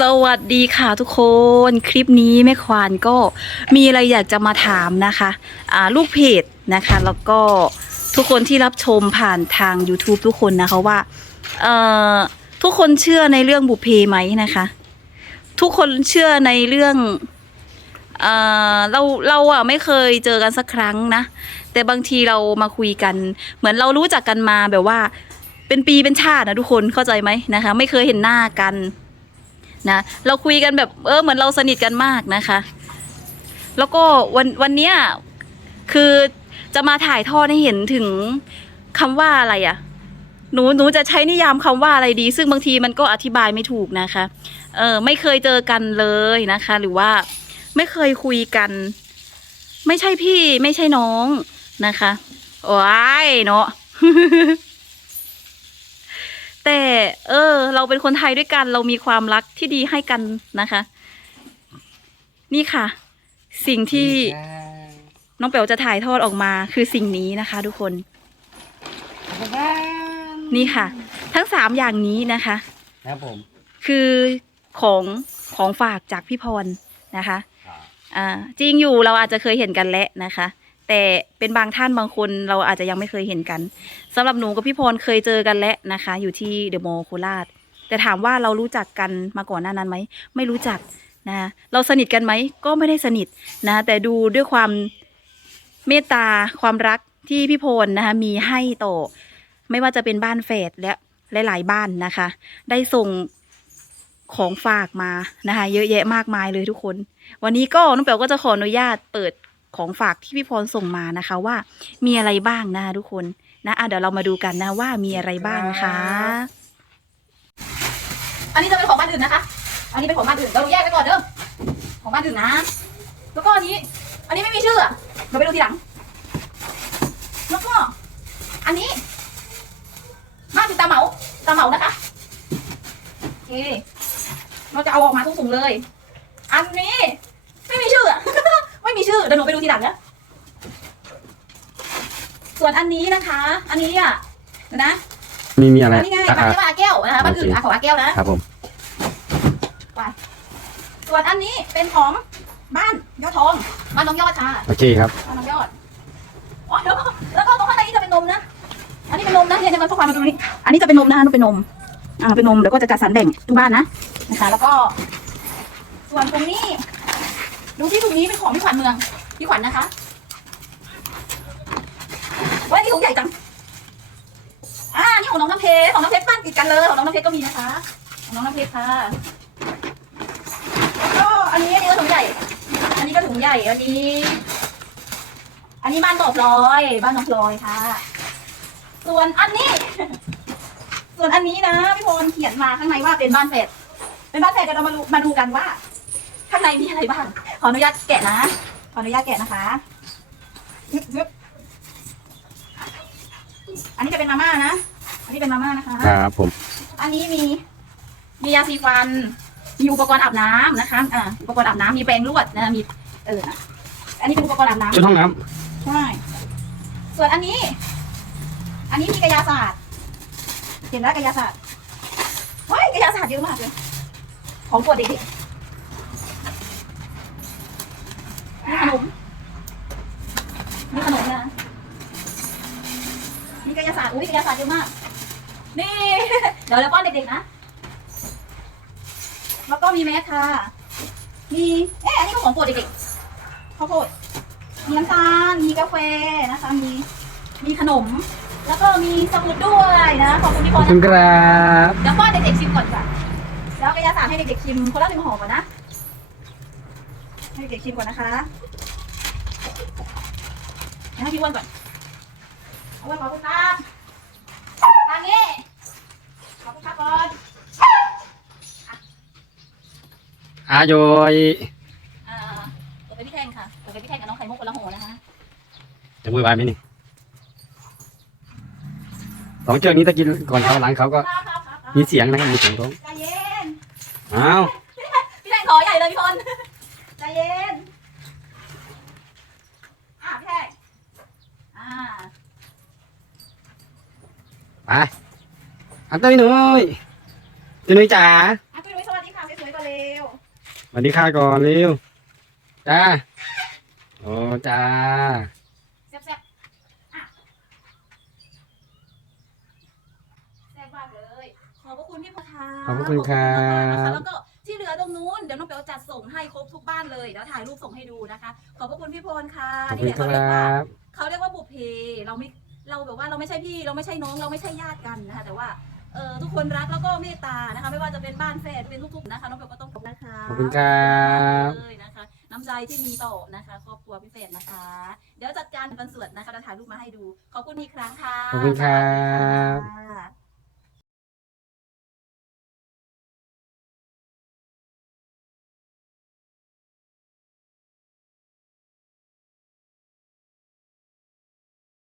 สวัสดีค่ะทุกคนคลิปนี้แม่ควานก็มีอะไรอยากจะมาถามนะคะอ่าลูกเพจนะคะ แล้วก็ทุกคนที่รับชมผ่านทาง YouTube ทุกคนนะคะว่าเอ่อทุกคนเชื่อในเรื่องบุพเพไหมนะคะ ทุกคนเชื่อในเรื่องเอ่อเราเราอะไม่เคยเจอกันสักครั้งนะ แต่บางทีเรามาคุยกัน เหมือนเรารู้จักกันมาแบบว่า เป็นปีเป็นชาตินะทุกคนเข้าใจไหมนะคะ ไม่เคยเห็นหน้ากันนะเราคุยกันแบบเออเหมือนเราสนิทกันมากนะคะ แล้วก็วันวันเนี้ยคือจะมาถ่ายทอดให้เห็นถึงคำว่าอะไรอะ่ะหนูหนูจะใช้นิยามคำว่าอะไรดี ซึ่งบางทีมันก็อธิบายไม่ถูกนะคะเออไม่เคยเจอกันเลยนะคะ หรือว่าไม่เคยคุยกัน ไม่ใช่พี่ไม่ใช่น้องนะคะว้ยเนาะ แต่ เออ เราเป็นคนไทยด้วยกัน เรามีความรักที่ดีให้กันนะคะ นี่ค่ะ สิ่งที่น้องเป๋วจะถ่ายทอดออกมาคือสิ่งนี้นะคะ ทุกคน นี่ค่ะ ทั้งสามอย่างนี้นะคะ ครับผม คือของของฝากจากพี่พรนะคะ อ่าอ่าจริงอยู่เราอาจจะเคยเห็นกันแล้วนะคะ แต่เป็นบางท่านบางคนเราอาจจะยังไม่เคยเห็นกันสำหรับหนูกับพี่พรเคยเจอกันแล้วนะคะ อยู่ที่เดอะมอลล์โคราชแต่ถามว่าเรารู้จักกันมาก่อนหน้านั้นไหมไม่รู้จักนะเราสนิทกันไหมก็ไม่ได้สนิทนะแต่ดูด้วยความเมตตาความรักที่พี่พลนะคะมีให้ต่อไม่ว่าจะเป็นบ้านแฝดและหลาย ๆ บ้านนะคะ ได้ส่งของฝากมานะคะ เยอะแยะมากมายเลยทุกคน วันนี้ก็น้องแป๋วก็จะขออนุญาตเปิด ของฝากที่พี่พรส่งมานะคะว่ามีอะไรบ้างนะคะทุกคนนะอะเดี๋ยวเรามาดูกันนะว่ามีอะไรบ้างนะคะ อันนี้จะเป็นของบ้านอื่นนะคะ อันนี้เป็นของบ้านอื่นเราดูแยกกันก่อนเด้อ ของบ้านอื่นนะ แล้วก็อันนี้ อันนี้ไม่มีชื่อเราไปดูทีหลัง แล้วก็ อันนี้บ้านคือตาเหมาตาเหมานะคะโอเคเราจะเอาออกมาทุกถุงเลย อันนี้ ไม่มีชื่อเดี๋ยวหนูไปดูทีหลังนะส่วนอันนี้นะคะ อันนี้อะเดี๋ยวนะมีมีอะไรอันนี้ไงอะบ้านนี้ว่าอาแก้วนะคะบ้านอื่นโอเคอาของอาแก้วนะ ครับผม ส่วนอันนี้เป็นของบ้านยอดทองบ้านน้องยอดค่ะโอเคครับ บ้านน้องยอดอ๋อแล้วก็แล้วก็ตรงข้างในนี้จะเป็นนมนะ อันนี้เป็นนมนะเนี่ยเนี่ยมันข้อความมาดูนี่อันนี้จะเป็นนมนะคะนมเป็นนม อ่าเป็นนมแล้วก็จะจัดสรรแบ่งทุกบ้านนะนะคะ แล้วก็ ส่วนตรงนี้ ดูที่ถุงนี้เป็นของพี่ขวัญเมือง พี่ขวัญนะคะว้ยนี่ถุงใหญ่จัง อ่า นี่ของน้องน้ำเพชรของน้องเพชรบ้านติดกันเลย ของน้องน้ำเพชรก็มีนะคะ ของน้องน้ำเพชรค่ะ แล้วก็อันนี้อันนี้ก็ถุงใหญ่ อันนี้ก็ถุงใหญ่ อันนี้ อันนี้บ้านบอกลอย บ้านน้องลอยค่ะ ส่วนอันนี้ ส่วนอันนี้นะพี่พลเขียนมาข้างในว่าเป็นบ้านเป็ดเป็นบ้านเป็ดเดี๋ยวเรามาดูมาดูกันว่า ข้างในมีอะไรบ้าง ขออนุญาตแกะนะ ขออนุญาตแกะนะคะยึบยึบอันนี้จะเป็นมาม่านะ อันนี้เป็นมาม่านะคะ ครับผม อันนี้มี มียาสีฟัน มีอุปกรณ์อาบน้ำนะคะอ่าอุปกรณ์อาบน้ำมีแปรงลวดนะมีเออนะอันนี้เป็นอุปกรณ์อาบน้ำ ชุดห้องน้ใช่ ส่วนอันนี้ อันนี้มีกายาศาสตร์ เห็นแล้วกายาศาสตร์เฮ้ยกายาศาสตร์เยอะมากเลย ของโปรดเด็กๆ นี่ขนมนี่ขนมนะนี่กายาศาสตร์อุ้ยกายาศาสตร์เยอะมาก นี่ เดี๋ยวเราป้อนเด็กๆนะ แล้วก็มีแมสค่ะ มี เอ๊ะอันนี้ก็ของโปรดเด็กๆข้าวโพดมีน้ำตาล มีกาแฟนะคะ มี มีขนม แล้วก็มีสมุดด้วยนะ ขอบคุณพี่พำขอบรคุณนะครับ เดี๋ยวป้อนเด็กๆชิมก่อนดีกว่าแล้วก็ยาสารให้เด็กๆชิมคนละหนึ่งห่อก่อนนะ ให้เด็กๆชิมก่อนนะคะเดี๋ยวให้พี่อ้วนก่อนเอาไว้ขอบคุณครับทางนี้ขอบคุณครับก่อนอาโยยอ่าตัวไปพี่แท่งค่ะตัวไปพี่แท่งกับน้องไข่มุกคนละห่อนะคะจะมือวายไหมนี่สองเชือกนี้ถ้ากินก่อนเขาหลังเขาก็ ครับครับครับครับมีเสียงนะครับมีเสียงท้องใจเย็นอ้าวพี่แท่งขอใหญ่เลยพี่พล ใจเย็น อะพี่แท่งอ่า ไปอันเต้ยหนุ่ยเต้ยหนุ่ยจ๋าอะพี่นุ้ยสสวัสดีค่ะก่อนเร็วจ้าโอ้จ้าแซ่บแซ่บอะแซ่บมากเลย ขอบพระคุณพี่พค่ะขอบพระคุณครัขอบคุณมากๆนะคะบแล้วก็ที่เห ลือตรงนู้นเดี๋ยวน้องเปียวจัดส่งให้ครบทุกบ้านเลยเดี๋ยวถ่ายรูปส่งให้ดูนะคะ ขอบพระคุณพี่พลค่ะขอบนี่คุณแหละคเขาเรียกรัว่าบเขาเรียกว่าบุพเพเราไม่เราแบบว่าเราไม่ใช่พี่เราไม่ใช่น้องเราไม่ใช่ญาติกันนะคะแต่ว่าเออทุกคนรักแล้วก็เมตตานะคะ ไม่ว่าจะเป็นบ้านแฝดเป็นทุกๆนะคะน้องเปียวก็ต้องขอบคุณนะคะขอบคุณครับ เลยนะคะ น้ำใจที่มีต่อนะคะครอบครัวพี่เฟรดนะคะ เดี๋ยวจัดการบรรส่วนนะคะเราถ่ายรูปมาให้ดู ขอบคุณอีกครั้งค่ะ ขอบคุณครับ สวัสดีค่ะ